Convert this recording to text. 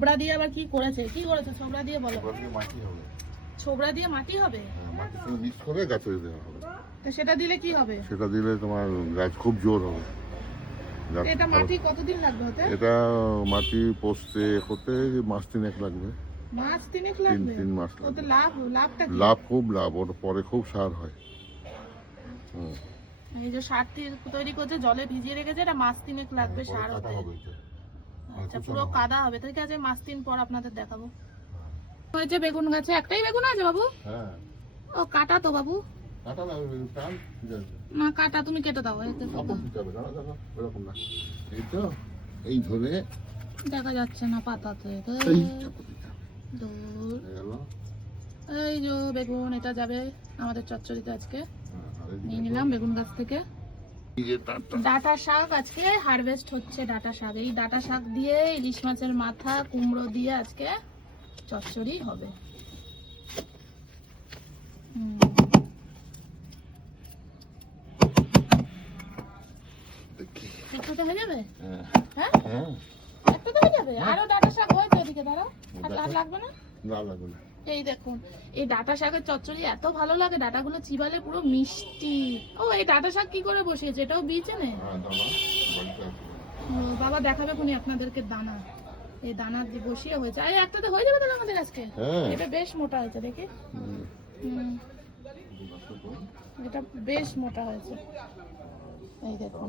ছোবড়া দিয়ে আবার কি করেছে ছোবড়া দিয়ে বলো। মাটি হবে, ছোবড়া দিয়ে মাটি হবে, মাটির সঙ্গে মিক্স করে গাছে দেওয়া হবে। তো সেটা দিলে কি হবে? সেটা দিলে তোমার গাছ খুব জোর হবে। এটা মাটি কতদিন লাগবে হতে? এটা মাটি পোষতে হতে মাস 3 লাগবে। মাস 3 লাগবে? 3 মাস লাগবে। ওতে লাভটা কি? লাভ খুব লাভ, ওর পরে খুব সার হয়। এই যে সার তৈরি করছে, জলে ভিজিয়ে রেখেছে, এটা মাস 3 লাগবে সার হতে। আচ্ছা, পুরো কাদা হবে। ঠিক আছে, মাস 3 পর আপনাদের দেখাবো। হয়েছে বেগুন গাছে একটাই বেগুন আছে বাবু? হ্যাঁ। ও কাটা তো বাবু? কাটা না, টান না কাটা, তুমি কেটে দাও। এরকম না, এই তো এই ধরে দেখা যাচ্ছে না পাতাতে। এই যে বেগুন, এটা যাবে আমাদের চচ্চড়িতে আজকে। নিয়ে নিলাম বেগুন গাছ থেকে। ডাঁটা শাক আজকে হারভেস্ট হচ্ছে। ডাঁটা শাক, এই ডাঁটা শাক দিয়ে ইলিশ মাছের মাথা কুমড়ো দিয়ে আজকে চচ্চড়ি হবে। একটাতে হয়ে যাবে? হ্যাঁ, একটাতে হয়ে যাবে। আরো ডাঁটা শাক হয়েছে ওদিকে, দাঁড়াও। আর লাগবে না? না লাগবে না। এই দেখুন, এই ডাঁটা শাকের চচ্চড়ি এত ভালো লাগে, ডাঁটাগুলো চিবালে পুরো মিষ্টি। ও, এই ডাঁটা শাক কি করে বসিয়েছে? এটাও বীজ এনে? বাবা দেখাবে কোনি আপনাদেরকে দানা। এই দানা দিয়ে বসিয়ে হয়েছে। এই একটাতে হয়ে যাবে তাহলে আমাদের আজকে। এটা বেশ মোটা হয়েছে দেখি। এটা বেশ মোটা হয়েছে, এই দেখুন।